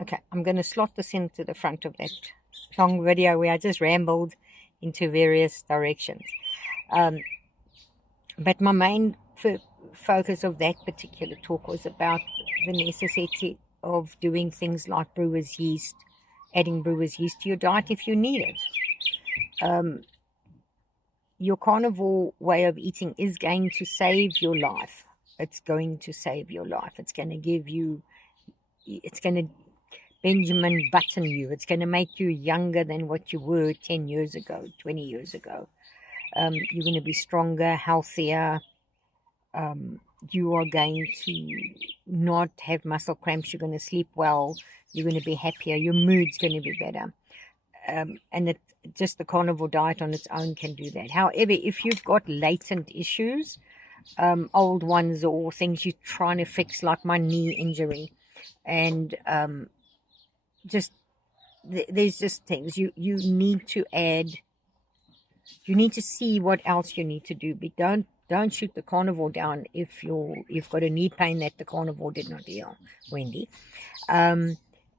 Okay, I'm going to slot this into the front of that long video where I just rambled into various directions. But my main focus of that particular talk was about the necessity of doing things like brewer's yeast, adding brewer's yeast to your diet if you need it. Your carnivore way of eating is going to save your life. It's going to save your life. It's going to give you, it's going to Benjamin Button you. It's going to make you younger than what you were 10 years ago, 20 years ago. You're going to be stronger, healthier. You are going to not have muscle cramps. You're going to sleep well. You're going to be happier. Your mood's going to be better. And just the carnivore diet on its own can do that. However, if you've got latent issues, old ones or things you're trying to fix, like my knee injury, and there's just things you need to add. You need to see what else you need to do. But don't shoot the carnivore down if you've got a knee pain that the carnivore did not heal, Wendy.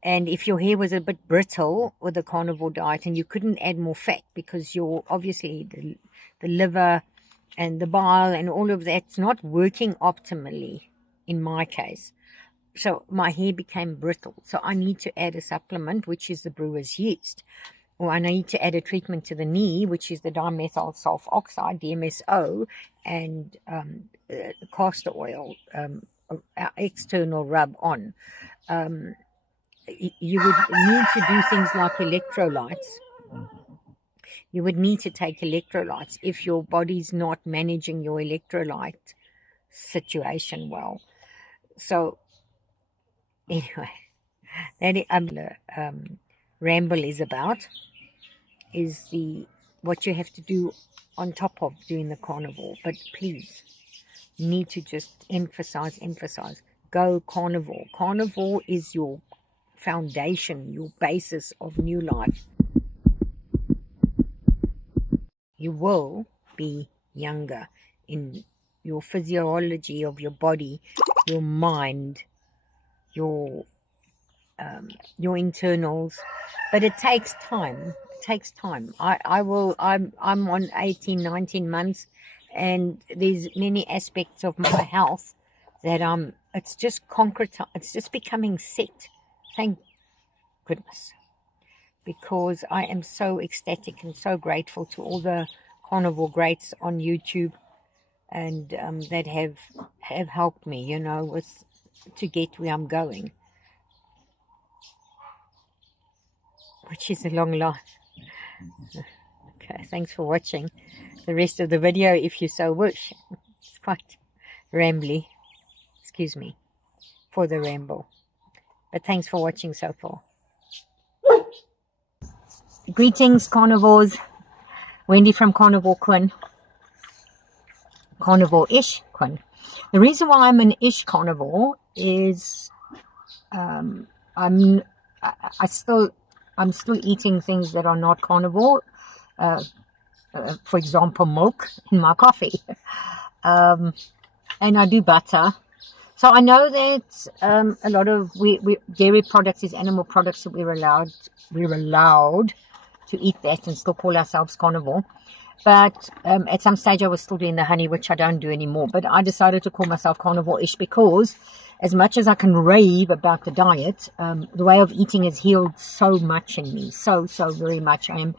And if your hair was a bit brittle with the carnivore diet and you couldn't add more fat because you're obviously the liver and the bile and all of that's not working optimally in my case. So my hair became brittle. So I need to add a supplement, which is the brewer's yeast. Or I need to add a treatment to the knee, which is the dimethyl sulfoxide, DMSO, and castor oil, external rub on. You would need to do things like electrolytes. You would need to take electrolytes if your body's not managing your electrolyte situation well. So, anyway, that ramble is about is what you have to do on top of doing the carnivore. But please, you need to just emphasize. Go carnivore. Carnivore is your foundation, your basis of new life. You will be younger in your physiology of your body, your mind, your internals, but it takes time. I'm on 18-19 months, and there's many aspects of my health that it's just concretized. It's just becoming set. Thank goodness, because I am so ecstatic and so grateful to all the carnivore greats on YouTube, and that have helped me, to get where I'm going, which is a long life. Okay, thanks for watching the rest of the video if you so wish. It's quite rambly, excuse me for the ramble, but thanks for watching so far. Greetings, carnivores. Wendy from Carnivore Quinn. Carnivore-ish Quinn. The reason why I'm an ish carnivore is I'm still eating things that are not carnivore. For example, milk in my coffee, and I do butter. So I know that a lot of dairy products is animal products that we're allowed to eat that and still call ourselves carnivore. But at some stage I was still doing the honey, which I don't do anymore. But I decided to call myself carnivore-ish because as much as I can rave about the diet, the way of eating has healed so much in me, so very much. I am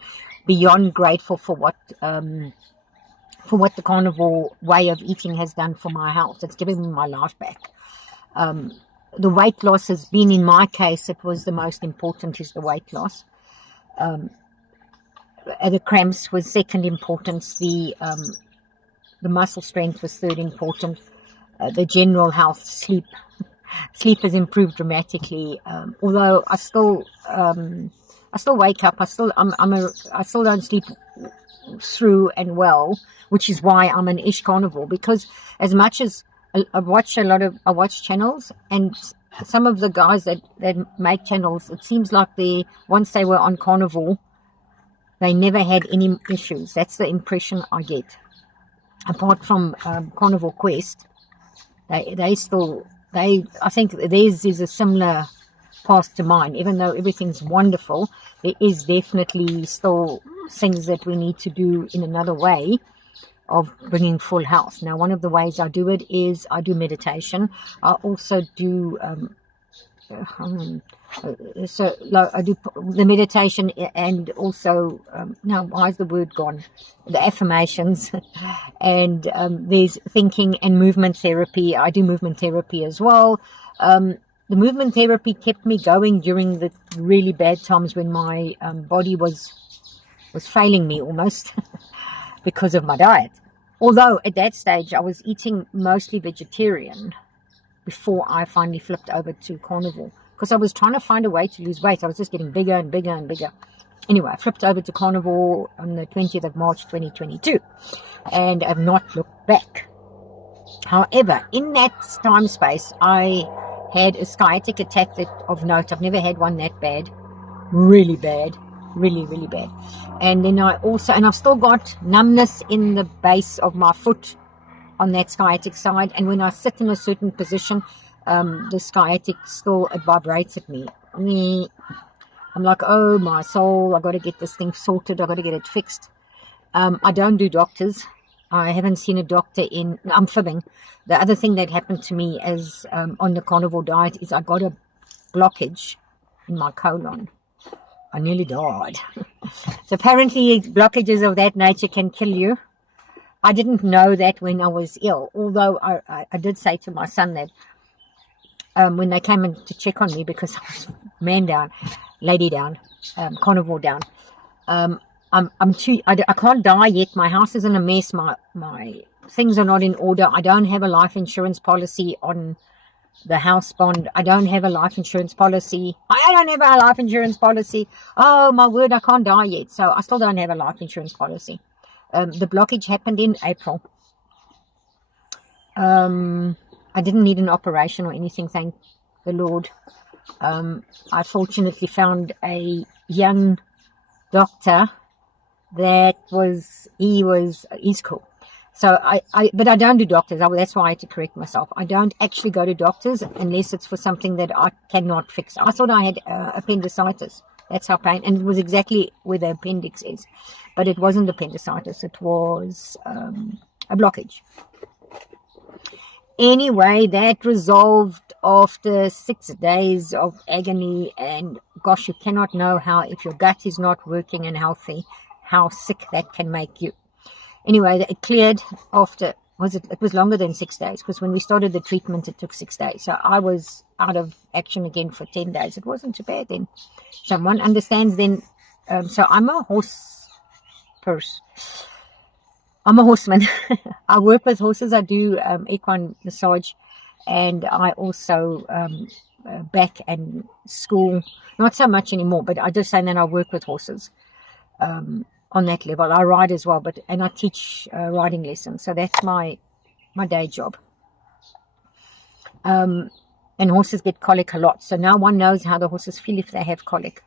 beyond grateful for what the carnivore way of eating has done for my health. It's given me my life back. The weight loss has been, in my case, it was the most important, is the weight loss. The cramps was second importance. The muscle strength was third important. The general health, sleep has improved dramatically. Although I still wake up. I still don't sleep through and well, which is why I'm an ish carnivore. Because as much as I watch channels, and some of the guys that make channels, it seems like once they were on carnivore, they never had any issues. That's the impression I get. Apart from Carnivore Quest, I think theirs is a similar path to mine. Even though everything's wonderful, there is definitely still things that we need to do in another way of bringing full health. Now, one of the ways I do it is I do meditation. I also do I do the meditation, and also now why is the word gone, the affirmations. And there's thinking and movement therapy. I do movement therapy as well. The movement therapy kept me going during the really bad times when my body was failing me almost because of my diet. Although at that stage I was eating mostly vegetarian before I finally flipped over to carnivore, because I was trying to find a way to lose weight. I was just getting bigger and bigger and bigger. Anyway, I flipped over to carnivore on the 20th of March 2022 and have not looked back. However, in that time space, I had a sciatic attack of note. I've never had one that bad. Really bad. Really, really bad. And then I've still got numbness in the base of my foot on that sciatic side. And when I sit in a certain position, the sciatic still, it vibrates at me. I'm like, oh my soul, I've got to get this thing sorted. I've got to get it fixed. I don't do doctors. I haven't seen a doctor I'm fibbing. The other thing that happened to me as on the carnivore diet is I got a blockage in my colon. I nearly died. So apparently blockages of that nature can kill you. I didn't know that when I was ill, although I did say to my son that when they came in to check on me, because I was man down, lady down, carnivore down. I can't die yet. My house is in a mess. My things are not in order. I don't have a life insurance policy on the house bond. I don't have a life insurance policy. I don't have a life insurance policy. Oh my word, I can't die yet. So I still don't have a life insurance policy. The blockage happened in April. I didn't need an operation or anything, thank the Lord. I fortunately found a young doctor that he's cool. So but I don't do doctors. That's why I had to correct myself. I don't actually go to doctors unless it's for something that I cannot fix. I thought I had appendicitis. That's how pain, and it was exactly where the appendix is, but it wasn't appendicitis. It was a blockage. Anyway, that resolved after 6 days of agony, and gosh, you cannot know how, if your gut is not working and healthy, how sick that can make you. Anyway, it cleared after, it was longer than 6 days, because when we started the treatment, it took 6 days. So I was out of action again for 10 days. It wasn't too bad then. Someone understands then. So I'm a I'm a horseman. I work with horses. I do equine massage, and I also back and school. Not so much anymore, but I just say that I work with horses. On that level, I ride as well, and I teach riding lessons. So that's my day job. And horses get colic a lot. So now one knows how the horses feel if they have colic.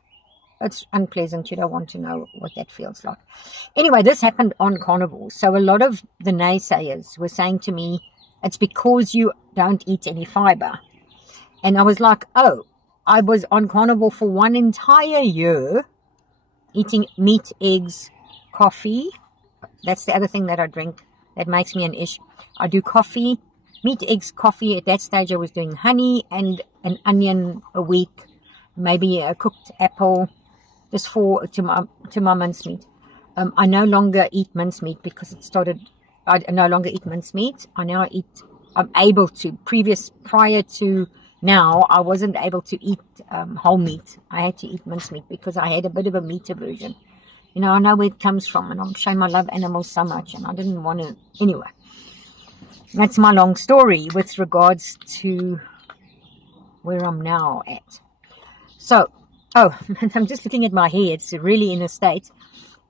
It's unpleasant. You don't want to know what that feels like. Anyway, this happened on carnivore. So a lot of the naysayers were saying to me, it's because you don't eat any fiber. And I was like, oh, I was on carnivore for 1 entire year, eating meat, eggs, coffee. That's the other thing that I drink that makes me an ish. I do coffee, meat, eggs, coffee. At that stage, I was doing honey and an onion a week, maybe a cooked apple, just to my mincemeat. I no longer eat mincemeat because I no longer eat mincemeat. I'm able to. Prior to now, I wasn't able to eat whole meat. I had to eat mincemeat because I had a bit of a meat aversion. You know, I know where it comes from, and I'm shame I love animals so much, and I didn't want to. Anyway, that's my long story with regards to where I'm now at. So, I'm just looking at my hair. It's really in a state.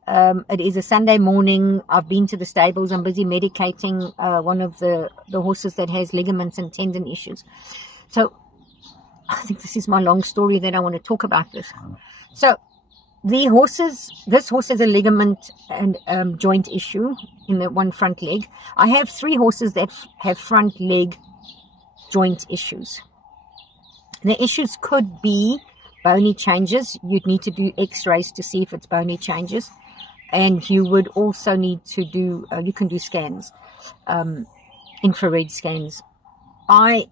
It is a Sunday morning. I've been to the stables. I'm busy medicating one of the horses that has ligaments and tendon issues. So, I think this is my long story that I want to talk about this. So, this horse has a ligament and joint issue in the one front leg. I have 3 horses that have front leg joint issues. The issues could be bony changes. You'd need to do x-rays to see if it's bony changes. And you would also need to do, you can do scans, infrared scans. My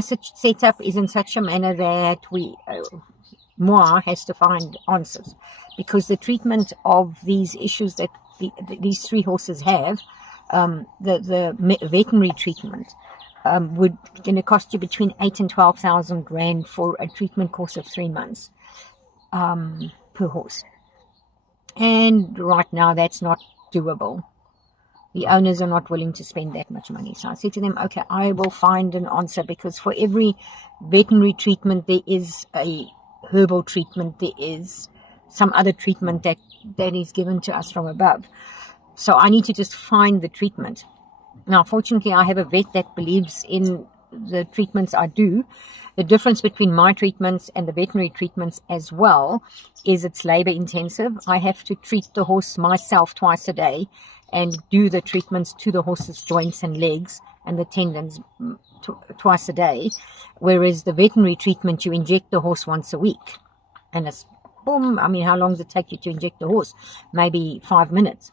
setup is in such a manner that Moi has to find answers, because the treatment of these issues that these three horses have, the veterinary treatment, would going to cost you between 8,000 and 12,000 rand for a treatment course of 3 months per horse. And right now, that's not doable. The owners are not willing to spend that much money. So I said to them, okay, I will find an answer, because for every veterinary treatment, there is a herbal treatment, there is some other treatment that is given to us from above. So I need to just find the treatment. Now, fortunately, I have a vet that believes in the treatments I do. The difference between my treatments and the veterinary treatments as well is it's labor intensive. I have to treat the horse myself twice a day and do the treatments to the horse's joints and legs and the tendons twice a day, whereas the veterinary treatment, you inject the horse once a week, and it's boom. I mean, how long does it take you to inject the horse? Maybe 5 minutes.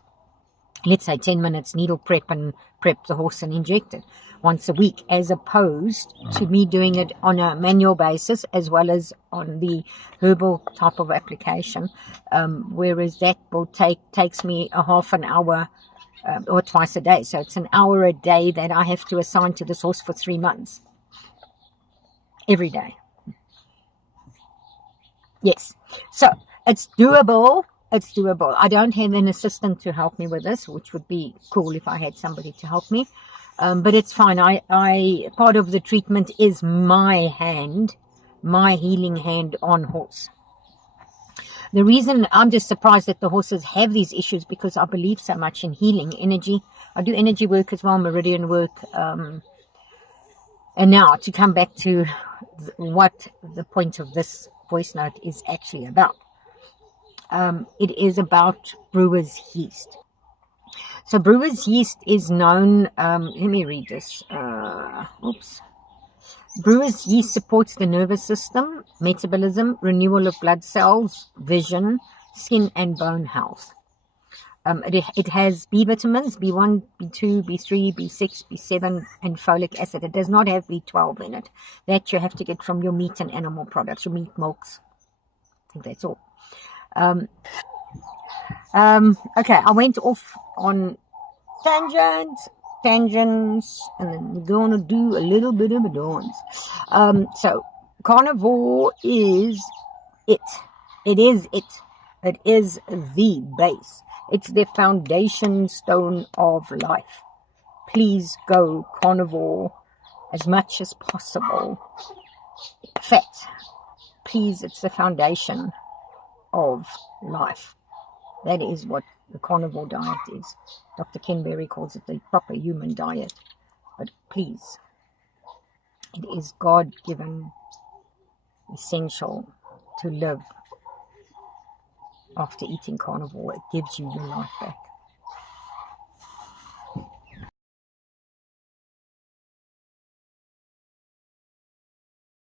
Let's say 10 minutes, needle prep and prep the horse and inject it once a week, as opposed to me doing it on a manual basis as well as on the herbal type of application, whereas that will takes me a half an hour or twice a day. So it's an hour a day that I have to assign to this horse for 3 months. Every day. Yes. So it's doable. It's doable. I don't have an assistant to help me with this, which would be cool if I had somebody to help me. But it's fine. I part of the treatment is my healing hand on horse. The reason I'm just surprised that the horses have these issues, because I believe so much in healing energy. I do energy work as well, meridian work. And now to come back to what the point of this voice note is actually about. It is about brewer's yeast. So brewer's yeast is known, let me read this. Brewer's yeast supports the nervous system, metabolism, renewal of blood cells, vision, skin and bone health. It has B vitamins, B1, B2, B3, B6, B7, and folic acid. It does not have B12 in it. That you have to get from your meat and animal products, your meat, milks. I think that's all. Okay, I went off on tangents, and then we're going to do a little bit of a dance. So carnivore is it. It is it. It is the base. It's the foundation stone of life. Please go carnivore as much as possible. Fat. Please, it's the foundation of life. That is what the carnivore diet is. Dr. Ken Berry calls it the proper human diet. But please, it is God-given, essential to live after eating carnivore. It gives you your life back.